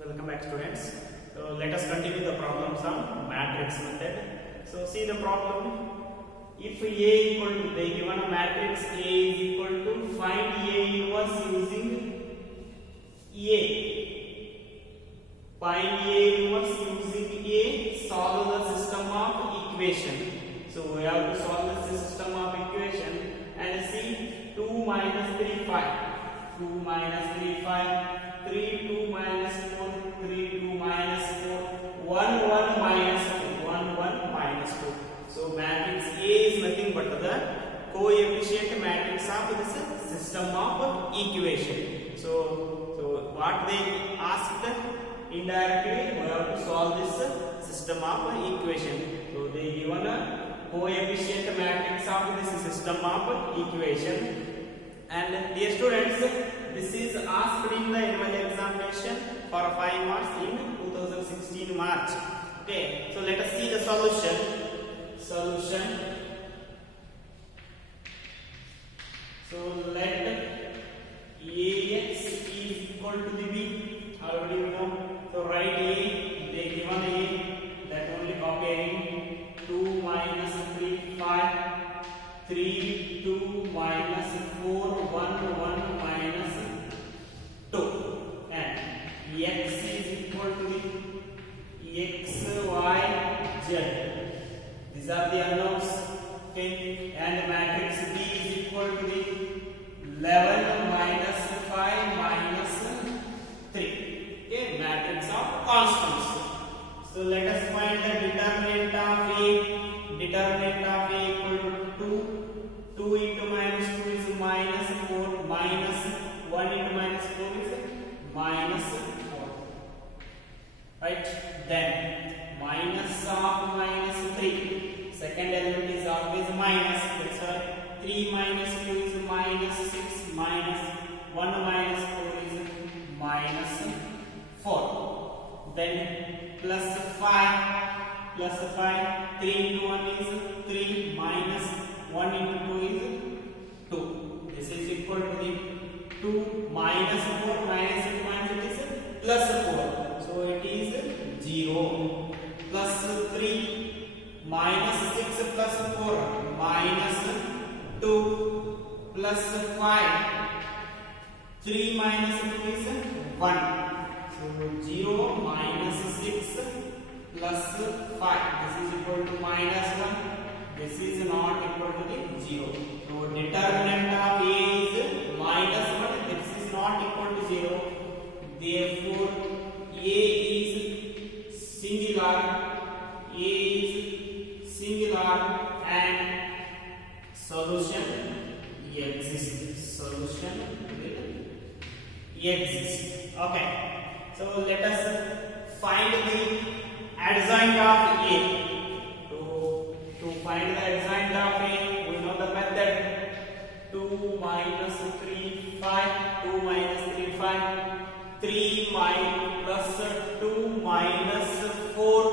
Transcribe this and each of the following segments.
Welcome back, students. So let us continue the problems on matrix method. So see the problem. If A equal to, they given a matrix A is equal to, find A inverse using A. Find A inverse using A, solve the system of equation. So we have to solve the system of equation and see 2 minus 3 5. 2 minus 3 5. 3 2 minus 4, 3 2 minus 4, 1 1 minus 2, 1 1 minus 2. So matrix A is nothing but the coefficient matrix of this system of equation. So what they asked, indirectly we have to solve this system of equation. So they given a coefficient matrix of this system of equation. And dear students, this is asked in the annual examination for 5 marks in 2016 March. Okay, so let us see the solution. So let Ax is equal to the B. Already we know. So write A. They given A. That only copy 2 minus 3 5. 3 2 minus 4 1 1 minus 2, and x is equal to the x y z. These are the unknowns. Okay, and matrix B is equal to the 11 minus 5 minus 3. Okay, matrix of constants. So let us find the determinant of A. Determinant of A equal to 2 into minus 2 is minus 4, minus 1 into minus 4 is minus 4. Right? Then minus of minus 3. Second element is always minus. That's why 3 minus 2 is minus 6, minus 1 minus 4 is minus 4. Then plus 5. 3 into 1 is 3, minus 1 into 2 is 2. This is equal to the 2 minus 4 minus it minus it is plus 4. So it is 0. Plus 3 minus 6 plus 4 minus 2 plus 5. 3 minus 2 is 1. So 0 minus 6 plus 5. This is equal to minus 1. This is not equal to the 0. So determinant of A is minus 1. This is not equal to 0. Therefore A is singular. And solution exists. Okay. So let us find the adjoint of A. To find the adjoint of A, we know the method. 2 minus 3 5. 2 minus 3 5. 3 plus 2 minus 4.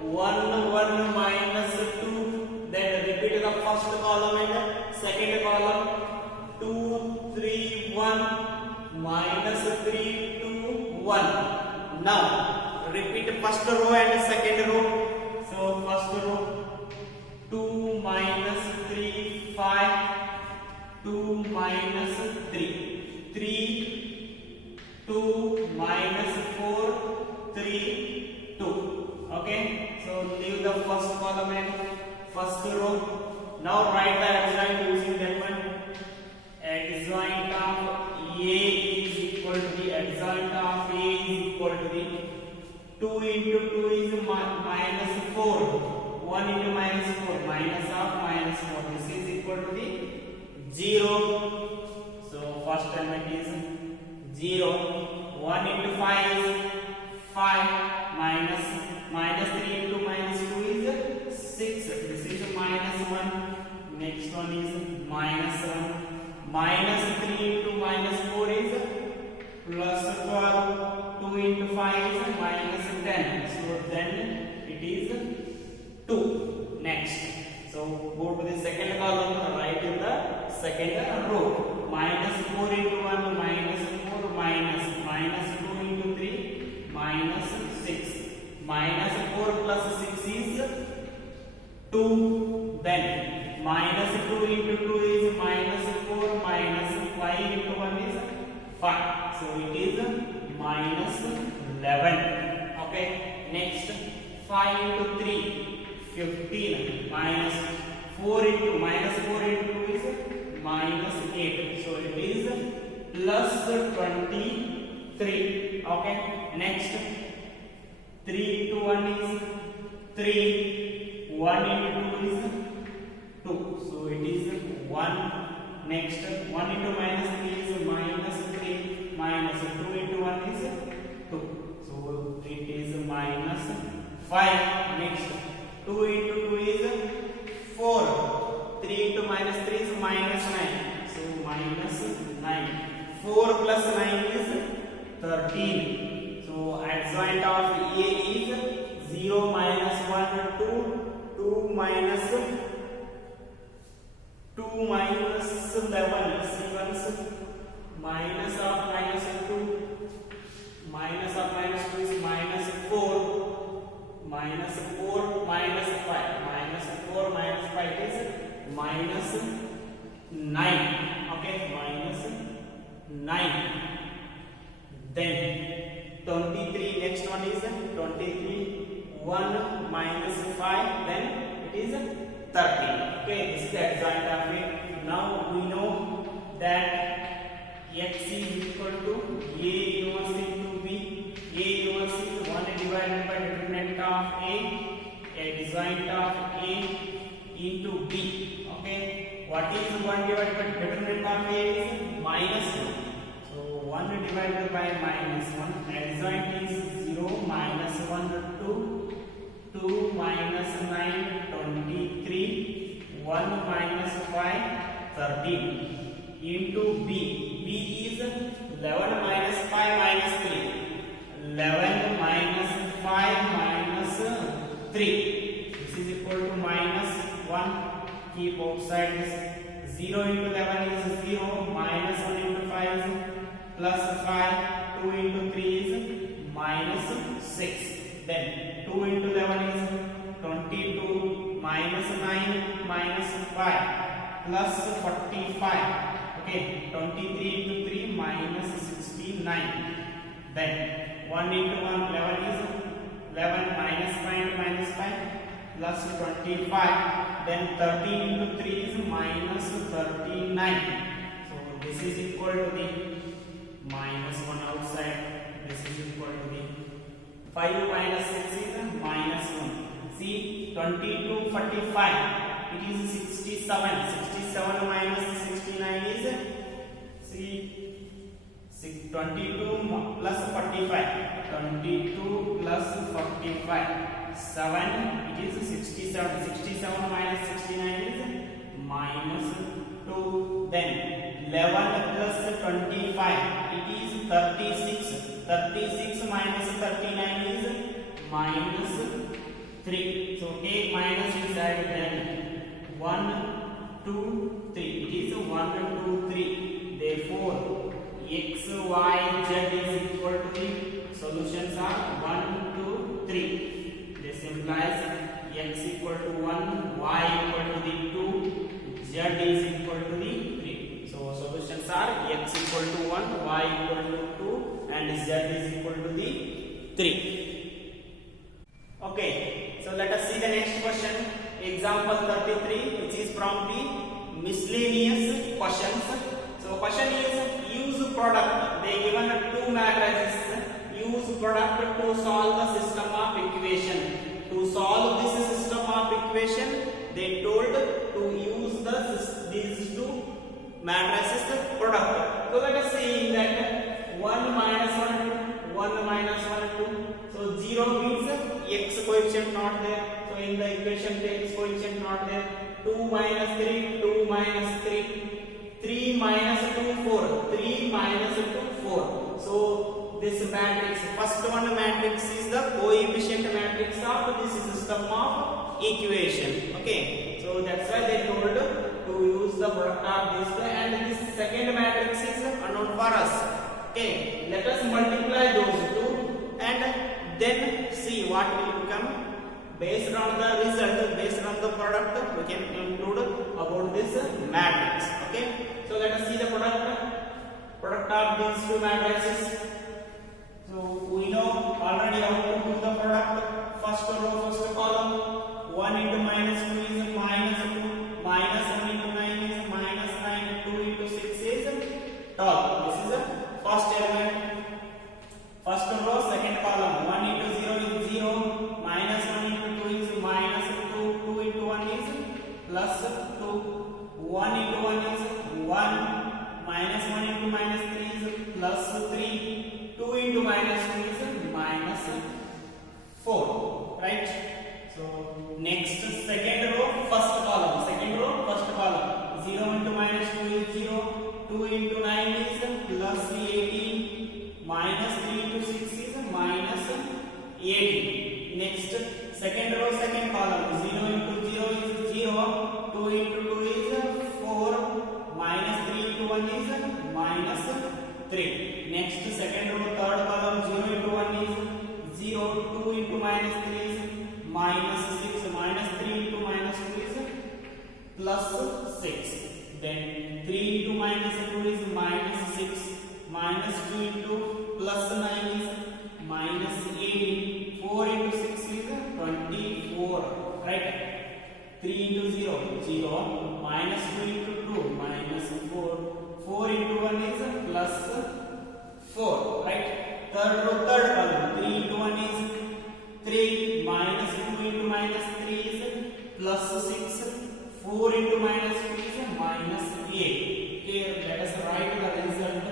1 1 minus 2. Then repeat the first column and second column. 2 3 1 minus 3 2 1. Now repeat first row and second row. So first row 2 minus 3 5. 2 minus 3 3 2 minus 4 3 2. Okay, so leave the first column and first row. Now write the adjoint using that one. Adjoint of A is equal to the adjoint of A is equal to the 2 into 2 is minus 4. 1 into minus 4, minus of minus 4. This is equal to the 0. So first element is 0. 1 into 5 is 5. Minus 3 into minus 2 is 6. This is minus 1. Next one is minus 1. Minus 3 into minus 4 is plus 12. 2 into 5 is minus 10. So then it is 2. Next. So go to the second column, write in the second row. Minus 4 into 1 minus 4 minus 2 into 3 2, then minus 2 into 2 is minus 4, minus 5 into 1 is 5. So it is minus 11. Okay, next 5 into 3, 15, minus 4 into 2 is minus 8. So it is plus 23. Okay, next 3 into 1 is 3, 1 into 2 is 2. So it is 1. Next 1 into minus 3 is minus 3, minus 2 into 1 is 2. So it is minus 5. Next 2 into 2 is 4. 3 into minus 3 is minus 9. So minus 9. 4 plus 9 is 13. So adjoint of A is 0 minus 1 2, 2 minus 11. Sequence minus of minus 2. Minus of minus 2 is minus 4. Minus 4 minus 5. Minus 4 minus 5 is minus 9. Okay, minus 9. Then 23. Next one is 23. 1 minus 5. Then it is 13. Okay, this is the adjoint of it. Now we know that x is equal to a inverse into b. A inverse is 1 divided by determinant of a adjoint of a into b. Okay, what is 1 divided by determinant of a is minus 1. So 1 divided by minus 1. Adjoint is 0 minus 1 2. 2 minus 9 23. 1 minus 5 13 into b. B is 11 minus 5 minus 3. 11 minus 5 minus 3. This is equal to minus 1. Keep outside this. 0 into 11 is 0. Minus 1 into 5 is plus 5. 2 into 3 is minus 6. Then 2 into 11 is 22. Minus 9 minus 5 plus 45. Okay, 23 into 3 minus 69. Then 1 into 1 11 is 11 minus 5 into minus 5 plus 25. Then 13 into 3 is minus 39. So this is equal to the minus 1 outside. This is equal to the 5 minus 6 is minus 1. See, 22 45. It is 67. 67 minus 69 is, see, 22 plus 45. 22 plus 45. 7. It is 67. 67 minus 69 is minus 2. Then 11 plus 25. It is 36. 36 minus 39 is minus 3. So take minus inside, then 1 2 3. It is 1 2 3. Therefore x y z is equal to the solutions are 1 2 3. This implies x equal to 1, y equal to the 2, z is equal to the 3. So solutions are x equal to 1, y equal to 2 and z is equal to the 3. Okay, so let us see the next question. Example 33, which is from the miscellaneous questions. So question is use product. They given two matrices. Use product to solve the system of equation. To solve this system of equation, they told to use these two matrices product. So let us see that 1 minus 1 2, 1 minus 1 2. So 0 means x coefficient not there. So in the equation the x coefficient not there. 2 minus 3, 2 minus 3. 3 minus 2 4. 3 minus 2 4. So this matrix, first one matrix is the coefficient matrix of this system of equation. Okay, so that's why they told to use the product of this, and this second matrix is unknown for us. Okay, let us multiply those two and then see what will become. based on the result, based on the product, we can conclude about this matrix. Okay, so let us see the product of these two matrices. So we know already how to do the product. First row, first column, 1 into minus 2 is minus 2, minus 1 into 9 is minus 9, 2 into 6 is 12. This is the first element. First row, second column, 1 into 0 is 0, minus 1 into 2 is minus 2, 2 into 1 is plus 2, 1 into 1 is 1, minus 1 into minus 3 is plus 3, 2 into minus 2 is minus 4, right? So next second row, first column, 0 into minus 2 is 0, 2 into 9 is plus 18, minus 3 into 6 is minus 18. Next second row, second column, 0 into 0 is 0, 2 into 2 is 4, minus 3 into 1 is minus 3. Next second row, third column, 0 into 1 is 0, 2 into minus 3 is minus 6, minus 3 into minus 2 is plus 6. Then 3 into minus 2 is minus 6, minus 2 into plus 9 is minus 18, 4 into 6 is 24, right? 3 into 0, 0, minus 2 into 2, minus 4, 4 into 1 is plus 4, right? Third row, third column, 3 into 1 is 3, minus 2 into minus 3 is plus 6, 4 into minus 2 is minus 8. Here let us write the result.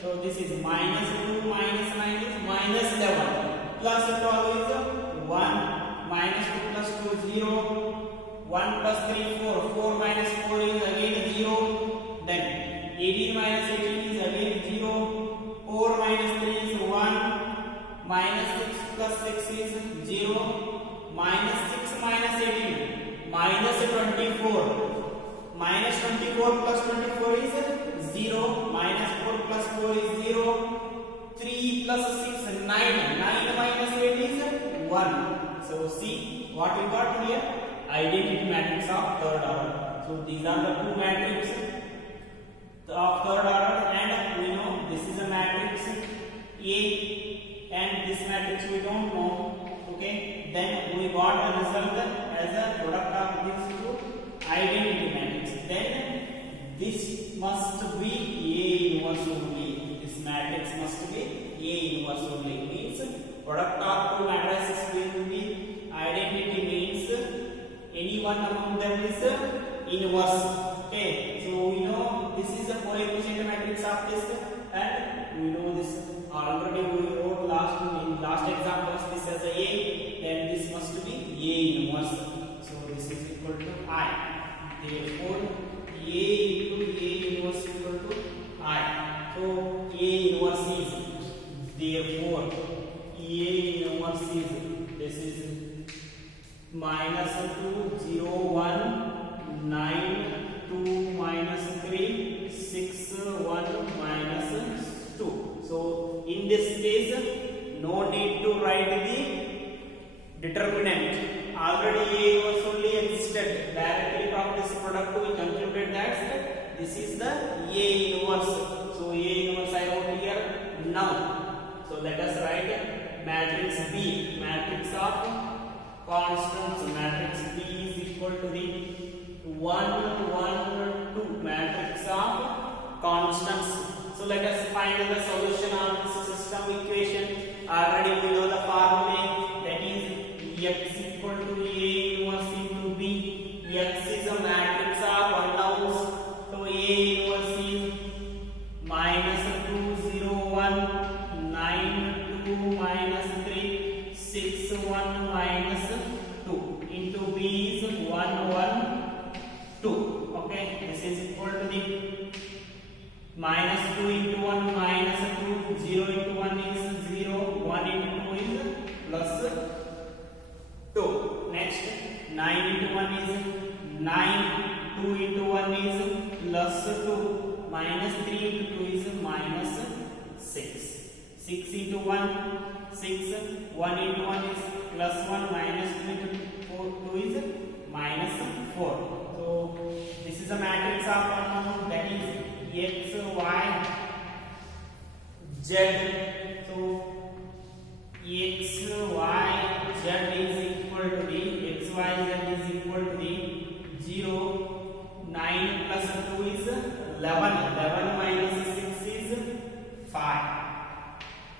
So this is minus 2 minus 9 is minus 11, plus 12 is 1, minus 2 plus 2 0, 1 plus 3 4, 4 minus 4 is again 0, then 18 minus 18 is again 0, 4 minus 3 is 1, minus 6 plus 6 is 0, minus 6 minus 18, minus 24, minus 24 plus 24 is 0, minus 4 plus 4 is 0, 3 plus 6 9, 9 minus 8 is 1. So see what we got here, identity matrix of third order. So these are the two matrices of third order, and we know this is a matrix A, and this matrix we don't know. Okay, then we got the result as a product of these two identity matrix. Then this must be A inverse only. This matrix must be A inverse only. Means product of two matrices will be identity, means any one among them is inverse. Okay, so we know this is a coefficient matrix of this, and we know this already we wrote last examples this as a A, then this must be A inverse. So this is equal to I. Therefore A into A inverse equal to I. So A inverse is, therefore A inverse is, this is minus 2 0 1 9 2 minus 3 6 1 minus 2. So in this case no need to write the determinant. Already A inverse only existed. Directly from this product we concluded that this is the A inverse. So A inverse I wrote here now. So let us write matrix B, matrix of constants. Matrix B is equal to the 1 1 2 matrix of constants. So let us find the solution of this system equation. Already we know the formula, that is X equal to A inverse into B. X is a matrix of unknowns. So A inverse is minus 2 0 1 9 2 minus 3 6 1 minus 2 into B is 1 1 2. Okay, this is equal to the minus 2 into 1 minus 2, 0 into 1 is 0, 1 into 2 is plus 2. Next 9 into 1 is 9, 2 into 1 is plus 2, minus 3 into 2 is minus 6. 6 into 1, 6. 1 into 1 is plus 1, minus 2 into 4, 2 is minus 4. So this is a matrix of unknown, that is x, y, z. So x, y, z is equal to the x, y, z is equal to the 0. 9 plus 2 is 11. 11 minus 6 is 5.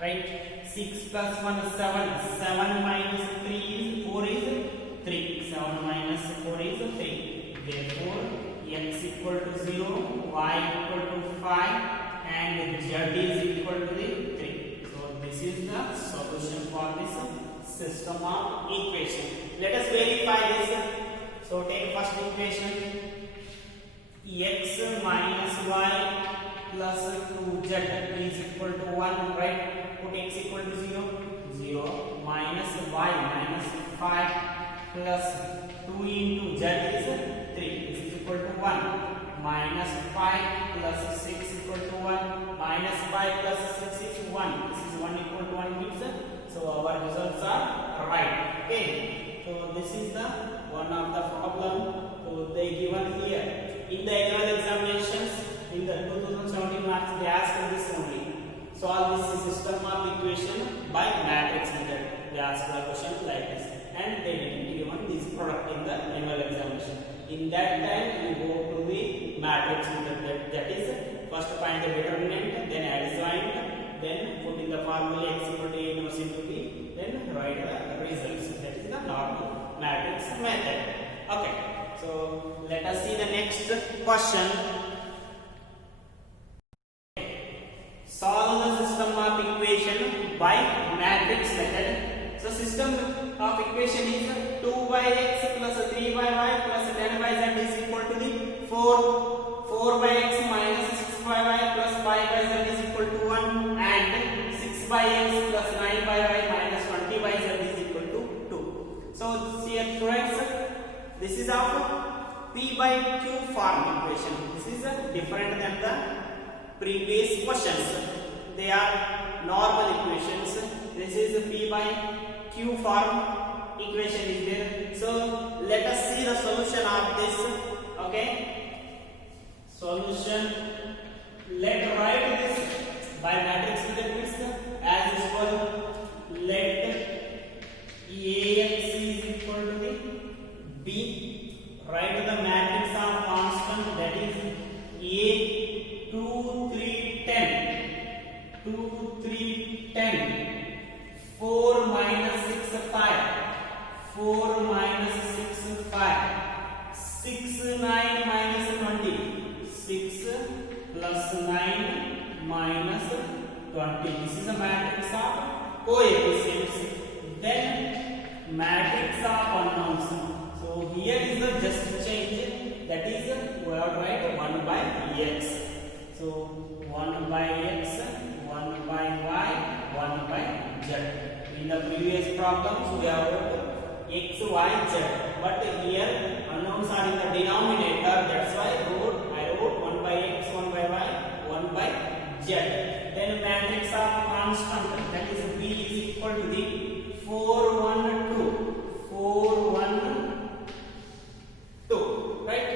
Right? 6 plus 1 is 7. 7 minus 3 is 4 is 3. 7 minus 4 is 3. Therefore, x equal to 0, y equal to 5, and z is equal to the 3. So this is the solution for this system of equation. Let us verify this. So take first equation. X minus y plus 2z is equal to 1, right? Put x equal to 0. 0 minus y minus 5 plus 2 into z is 3. This is equal to 1. Minus 5 plus 6 equal to 1. Minus 5 plus 6 is 1. This is 1 equal to 1 means. So our results are right. Okay. So this is the one of the problem. So they given here. In the annual examinations, in the 2017 marks, they asked this only. Solve this system of equation by matrix method. They asked the question like this, and they didn't given this product in the annual examination. In that time, you go to the matrix method. That is, first find the determinant, then adjoint, then put in the formula x equal to a inverse into b, then write the results. That is the normal matrix method. Okay. So let us see the next question. Solve the system of equation by matrix method. So system of equation is 2 by x plus 3 by y plus 10 by z is equal to the 4. 4 by x minus 6 by y plus 5 by z is equal to 1, and 6 by x plus 9 by y minus 20 by z is equal to 2. So see students, this is of p by q form equation. This is different than the previous questions. They are normal equations. This is p by q form equation is there. So let us see the solution of this. Okay. Solution. Let's write this by matrix method as is follow. Let ax is equal to the b. Write the matrix of constant, that is a 2 3 10. 2 3 10. 4 minus 6 5. 4 minus 6 5. 6 9 minus 20. 6 plus 9 minus 20. This is a matrix of coefficients. Then matrix of unknowns. So here is the just change, that is we have write 1 by x. So 1 by x, 1 by y, 1 by z. In the previous problems we have wrote x, y, z, but here unknowns are in the denominator. That's why I wrote 1 by x, 1 by y, 1 by z. Then matrix of constant, that is b is equal to the 4 1 2. 4 1 2, right?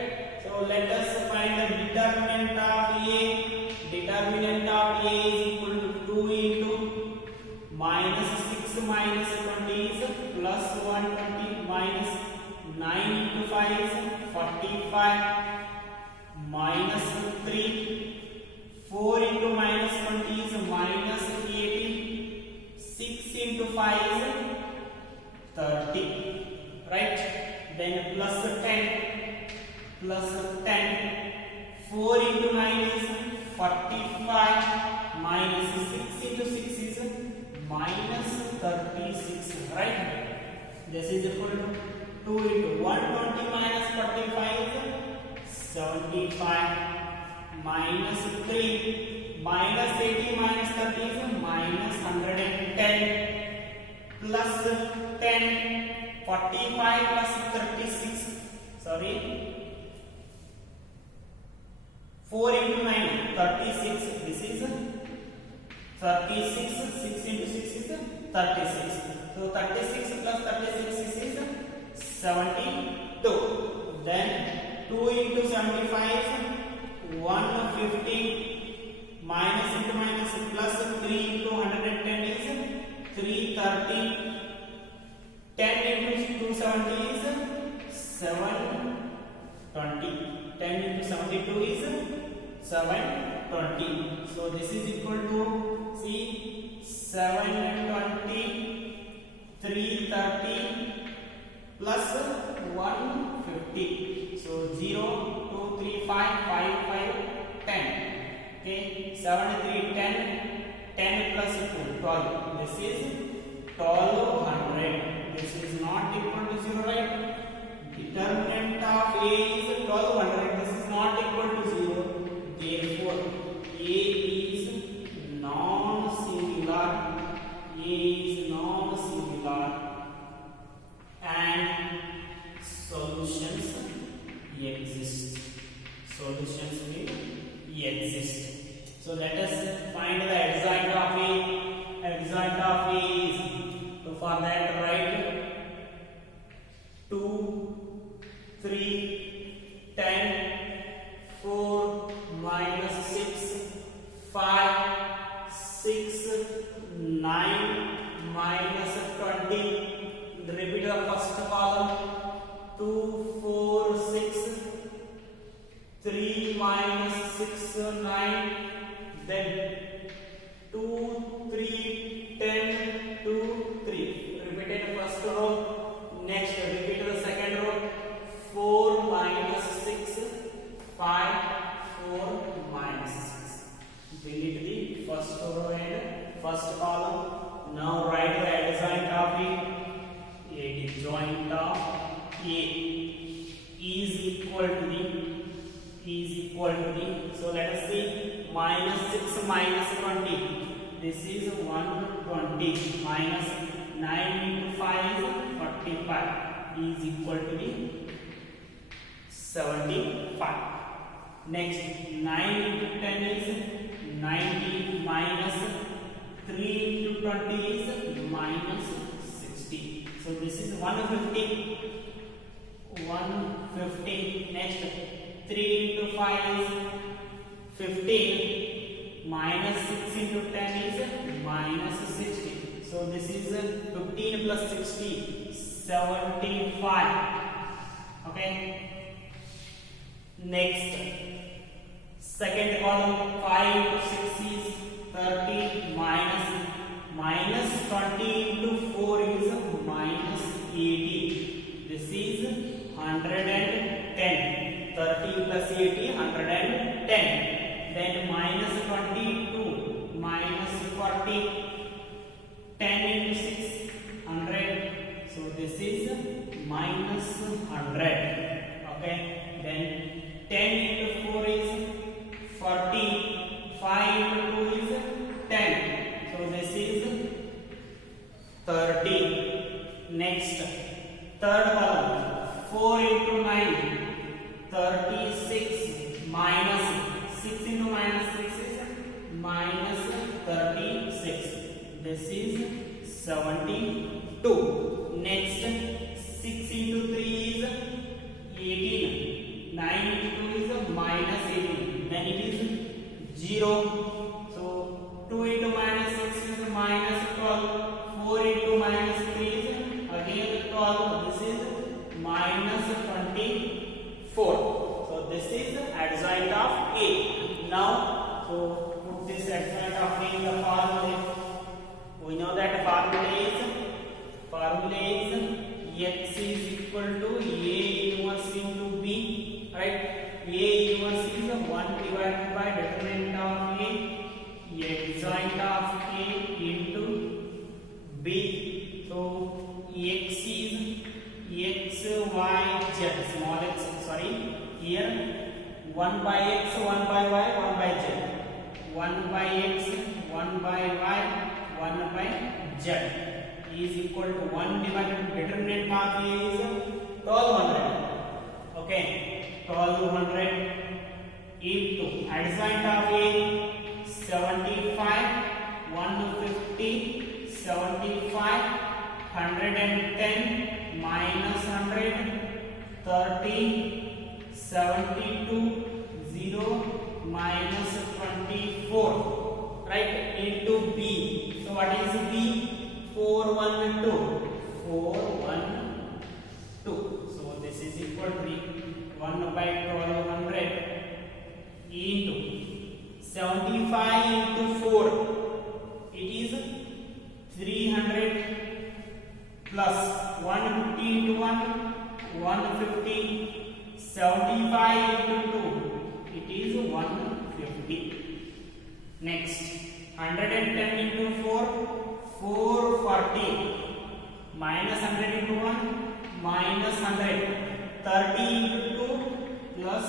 So let us find the determinant of a. Determinant of a is equal to 2 into minus 6 minus 20 is plus 120 minus 9 into 5 is 45 minus 3. 4 into minus 20 is minus 80. 6 into 5 is 30, right? Then plus 10. Plus 10. 4 into 9 is 45 minus 6 into 6 is minus 36, right? This is equal to 2 into 120 minus 45 is 75 minus 3 minus 80 minus 30 is minus 110 plus 10. 45 plus 36, sorry, 4 into 9, 36. This is 36, 6 into 6 is 36. So 36 plus 36 is 72. Then 2 into 75 is 150. Minus into minus plus 3 into 110 is 330. 10 into 270 is 720. 10 into 72 is 720. So this is equal to, see, 720, 330 plus 150. So 0, 2, 3, 5, 5, 5, 10. Okay, 7, 3, 10, 10 plus 2, 12. This is 1200. This is not equal to 0, right? Determinant of A is 1200. This is not equal to 0. Therefore, A is non-singular. A is non-singular. And solutions exist. Solutions will exist. So let us find the adjoint of A. Adjoint of A is, so for that write 2, 3, 10, 4, minus 6, 5, 6, 9, minus 20. Repeat the first column. 2, 4, 6, 3 minus 6, 9. Then 2, 3, 10, 2, 3. Repeat the first row. Next, repeat the second row. 4 minus 6, 5, 4 minus 6. Delete the first row and first column. Now write the adjoint of A. Adjoint of A is equal to the, so let us see, minus 6 minus 20. This is 120 minus 9 into 5 is 45 is equal to the 75. Next, 9 into 10 is 90 minus 3 into 20 is minus 60. So this is 150. 150. Next, 3 into 5 is 15. Minus 6 into 10 is minus 60. So this is 15 plus 60, 75. Okay. Next, second column, 5 to 6 is 30 minus 20 into 4 is minus 80. This is 110. 30 plus 80, 110. Then minus 22 minus 40. 10 into 6, 100. So this is minus 100. Okay. Then 10 into 4 is 40. 5 into 2 is 10. So this is 30. Next, third column, 4 into 9, 36 minus 6 into minus 6 is minus 36. This is 72. Next, 6 into 3 is 18. 9 into 2 is minus 18. Then it is 0. So 2 into minus 6 is minus 12. 4 into minus 3 is again 12. This is minus 24. So this is adjoint of A. Now, so put this adjoint of A in the formula. We know that formula is x is equal to A inverse into B, right? A inverse is 1 divided by determinant of A, adjoint of A into B. So x is x, y, z, small x, sorry, here 1 by x, 1 by y, 1 by z. 1 by x, 1 by y, 1 by z is equal to 1 divided by determinant of A is 1200. Okay, 1200 into adjoint of A 75. 150, 75, 110 minus 100, 30, 72, 0 minus 24, right, into B. So what is B? 412. 412. So this is equal to 1 by 1200 into 75 into 4. It is 300 plus 150 into 1, 150. 75 into 2. It is 150. Next, 110 into 4, 440. Minus 100 into 1, minus 100. 30 into 2 plus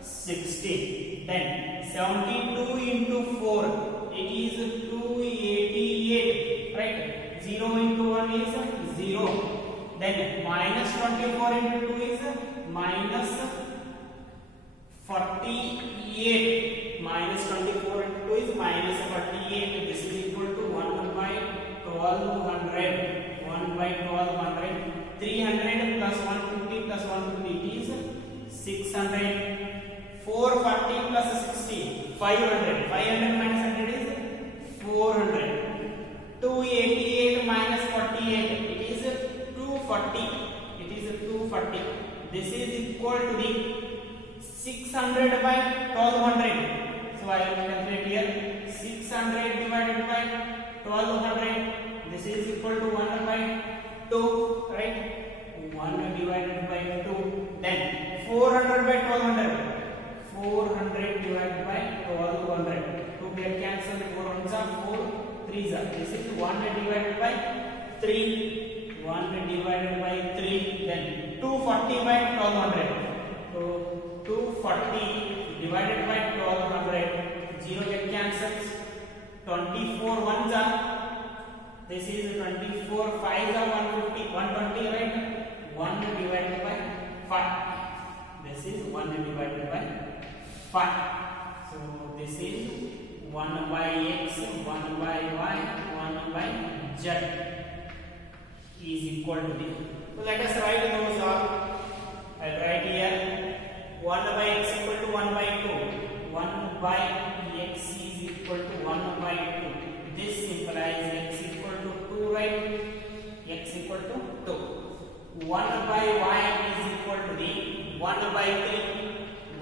60. Then 72 into 4. It is 288. Right? 0 into 1 is 0. Then minus 24 into 2 is minus 48. Minus 24 into 2 is minus 48. This is equal to 1 by 1200. 1 by 1200. 300 plus 150 plus 150 is 600. 440 plus 60. 500. 500 minus 100 is 400. 288 minus 48. It is 240. It is 240. This is equal to the 600 by 1200. So I will calculate here. 600 divided by 1200. This is equal to 1 by 2. Right? 1 divided by 2. Then 400 by 1200. 400 divided by 1200. 2 get cancelled. 4 ones are 4 3s are. This is 1 divided by 3. 1 divided by 3. Then 240 by 1200. So 240 divided by 1200. 0 get cancels. 24 ones are. This is 24 5s are 150. 120, right? 1 divided by 5. This is 1 divided by 5. So this is 1 by x, 1 by y, 1 by z is equal to the. So let us write those all. I'll write here 1 by x equal to 1 by 2. 1 by x is equal to 1 by 2. This implies x equal to 2, right? X equal to 2. 1 by y is equal to the 1 by 3.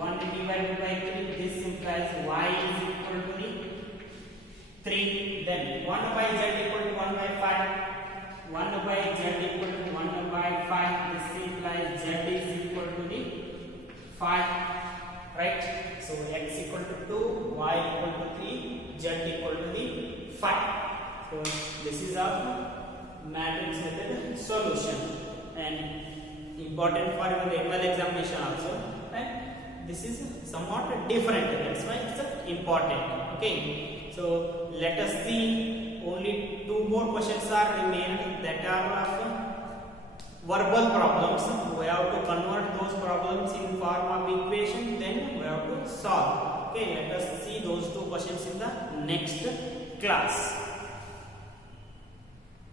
1 divided by 3. This implies y is equal to the 3. Then 1 by z equal to 1 by 5. 1 by z equal to 1 by 5. This implies z is equal to the 5. Right? So x equal to 2, y equal to 3, z equal to the 5. So this is our matrix method solution, and important for your annual examination also. Right? This is somewhat different. That's why it's important. Okay. So let us see. Only 2 more questions are remained, that are of verbal problems. We have to convert those problems in form of equation. Then we have to solve. Okay. Let us see those 2 questions in the next class.